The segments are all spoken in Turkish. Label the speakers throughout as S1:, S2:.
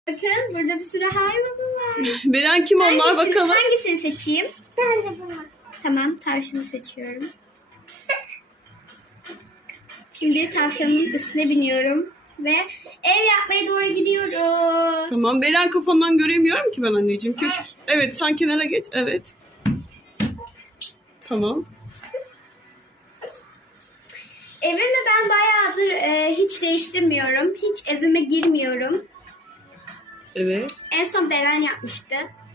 S1: Bakın burada bir sürü hayvanı var.
S2: Beren kim onlar bakalım.
S1: Hangisini seçeyim?
S3: Ben de bunu.
S1: Tamam, tavşanı seçiyorum. Şimdi tavşanın üstüne biniyorum ve ev yapmaya doğru gidiyoruz.
S2: Tamam, Beren kafandan göremiyorum ki ben anneciğim. Evet, sen kenara geç. Evet. Tamam.
S1: Evimi ben bayağıdır hiç değiştirmiyorum. Hiç evime girmiyorum.
S2: Evet.
S1: En son Beren yapmıştı.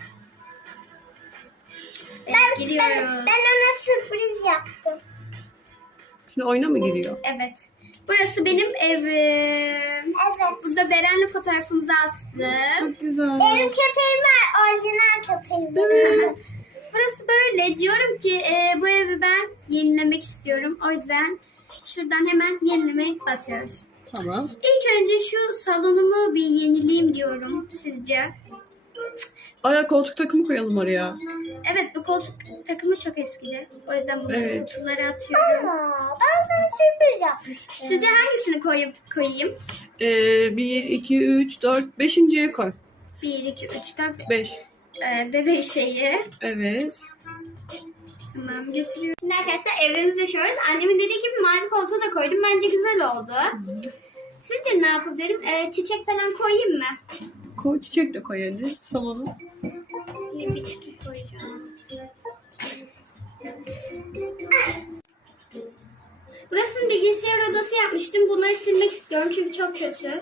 S1: Giriyoruz.
S3: Ben ona sürpriz yaptım.
S2: Şimdi oyuna mı giriyor?
S1: Evet. Burası benim evim.
S3: Evet.
S1: Burada Beren'le fotoğrafımızı astım.
S2: Çok güzel.
S3: Benim köpeğim var. Orijinal köpeğim var.
S1: Burası böyle. Diyorum ki bu evi ben yenilemek istiyorum. O yüzden şuradan hemen yenileme basıyoruz.
S2: Tamam.
S1: İlk önce şu salonumu bir yenileyim diyorum sizce.
S2: Aya koltuk takımı koyalım oraya.
S1: Evet, bu koltuk takımı çok eskidi. O yüzden bunları
S2: Evet.
S1: kutulara atıyorum.
S3: Ben sana sürpriz yapmıştım.
S1: Sizce hangisini koyayım?
S2: 1, 2, 3, 4, 5.'ye koy.
S1: 1, 2, 3, 4,
S2: 5.
S1: bebek şeyi.
S2: Evet.
S1: Tamam, götürüyorum. Şimdi arkadaşlar evrenizi yaşıyoruz. Annemin dediği gibi mavi koltuğu da koydum. Bence güzel oldu. Sizce ne yapabilirim? Çiçek falan koyayım mı?
S2: Koy, çiçek de koy hadi salona.
S1: Bir bitki koyacağım. Burasını bilgisayar odası yapmıştım. Bunları silmek istiyorum çünkü çok kötü.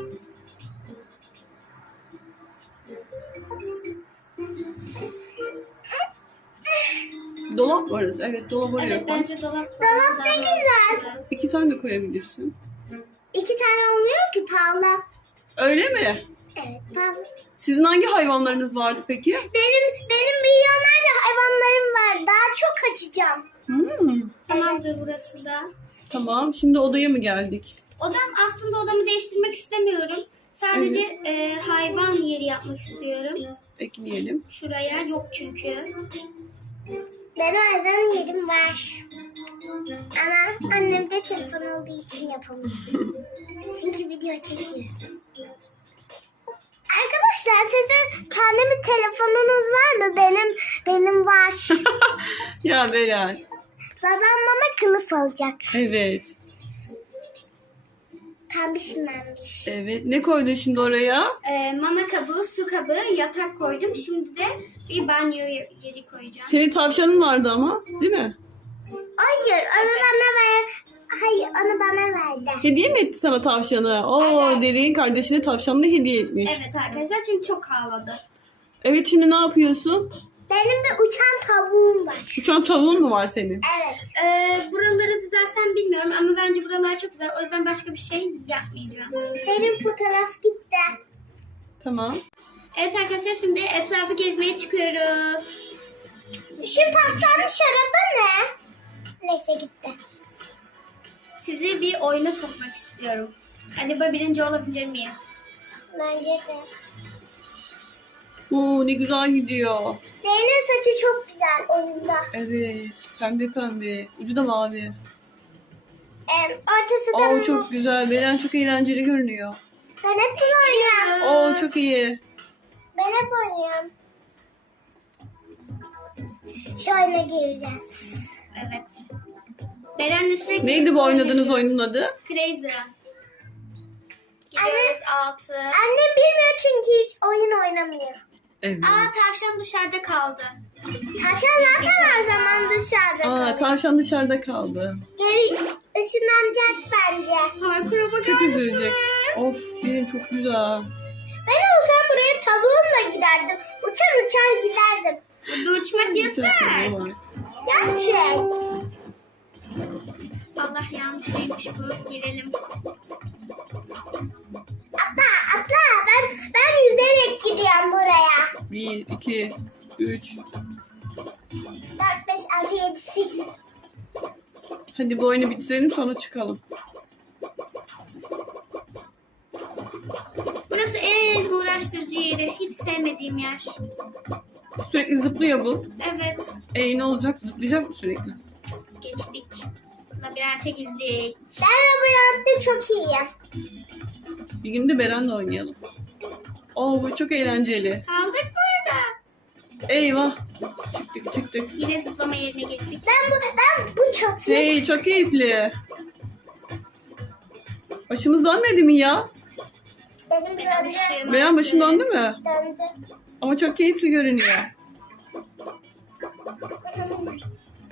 S2: Dolap var orası. Evet, dolap oraya
S1: Evet,
S2: koy.
S1: bence dolap
S3: Dolap ne güzel.
S2: 2 tane de koyabilirsin.
S3: 2 tane olmuyor ki pahalı.
S2: Öyle mi?
S3: Evet pahalı.
S2: Sizin hangi hayvanlarınız vardı peki?
S3: Benim milyonlarca hayvanlarım var. Daha çok açacağım.
S1: Tamamdır burası da.
S2: Tamam. Şimdi odaya mı geldik?
S1: Aslında odamı değiştirmek istemiyorum. Sadece hayvan yeri yapmak istiyorum.
S2: Ekleyelim.
S1: Şuraya yok çünkü.
S3: Benim hayvan yerim var. Ama annemde telefon olduğu için yapamıyorum. Çünkü video çekiyoruz. Arkadaşlar sizin kendi telefonunuz var mı? Benim var.
S2: Ya Beren.
S3: Babam bana kılıf alacak.
S2: Evet.
S3: Pembiş membiş.
S2: Evet. Ne koydun şimdi oraya?
S1: Mama kabı, su kabı, yatak koydum. Şimdi de bir banyo yeri koyacağım.
S2: Senin tavşanın vardı ama, değil mi?
S3: Hayır, onu bana ver. Hayır, onu bana verdi.
S2: Hediye mi etti sana tavşanı? Oo,
S1: Evet.
S2: Derin kardeşine tavşanını hediye etmiş.
S1: Evet arkadaşlar çünkü çok ağladı.
S2: Evet, şimdi ne yapıyorsun?
S3: Benim bir uçan tavuğum var.
S2: Uçan tavuğun mu var senin?
S3: Evet.
S1: Buraları düzelsem bilmiyorum ama bence buralar çok güzel. O yüzden başka bir şey yapmayacağım.
S3: Benim fotoğraf gitti.
S2: Tamam.
S1: Evet arkadaşlar şimdi etrafı gezmeye çıkıyoruz.
S3: Şu paslanmış araba ne? Neyse gitti.
S1: Sizi bir oyuna sokmak istiyorum. Acaba birinci olabilir miyiz?
S3: Bence de.
S2: Oo, ne güzel gidiyor.
S3: Zeynep saçı çok güzel oyunda.
S2: Evet. Pembe pembe. Ucu da mavi.
S3: Ortası da
S2: Oo, çok güzel. Beren çok eğlenceli görünüyor.
S3: Ben hep bunu oynuyorum.
S2: Oo, çok iyi.
S3: Ben hep oynuyorum. Şu oyuna gireceğiz.
S1: Evet. Beren'le sürekli...
S2: Neydi bu oynadığınız oyunun adı?
S1: Crazy Run. Gidiyoruz 6.
S3: Annem bilmiyor çünkü hiç oyun oynamıyor.
S2: Evet.
S1: Tavşan dışarıda kaldı.
S3: Tavşan zaten her zaman dışarıda
S2: Aa,
S3: kalıyor.
S2: tavşan dışarıda kaldı.
S3: Geri ışınlanacak bence.
S1: Parkura bakar
S2: Çok
S1: mısınız?
S2: üzülecek. Of, Derin çok güzel.
S3: Ben olsam buraya tavuğumla giderdim. Uçar uçar giderdim.
S1: Burada uçmak
S2: Bir
S1: yasak.
S2: tane var.
S3: Gerçek.
S1: Allah yanlış şeymiş bu. Girelim.
S3: Atla atla. Ben yüzerek gidiyorum buraya.
S2: 1, 2, 3.
S3: 4, 5, 6, 7, 8.
S2: Hadi bu oyunu bitirelim sonra çıkalım.
S1: Burası en uğraştırıcı yeri. Hiç sevmediğim yer.
S2: Sürekli zıplıyor bu.
S1: Evet.
S2: Ne olacak? Zıplayacak mı sürekli?
S1: Geçtik. Labirente girdik.
S3: Ben labirentte çok iyiyim.
S2: Bir gün de Beren'le oynayalım. Oo, bu çok eğlenceli.
S1: Kaldık burada.
S2: Eyvah. Çıktık.
S1: Yine zıplama yerine gittik.
S3: Ben bu çok
S2: Hey, çok keyifli. Başımız dönmedi mi ya?
S3: benim
S1: Ben
S3: döndü.
S1: alışığım
S2: Beyan başın
S1: artık.
S2: döndü mü?
S3: Döndü.
S2: Ama çok keyifli görünüyor.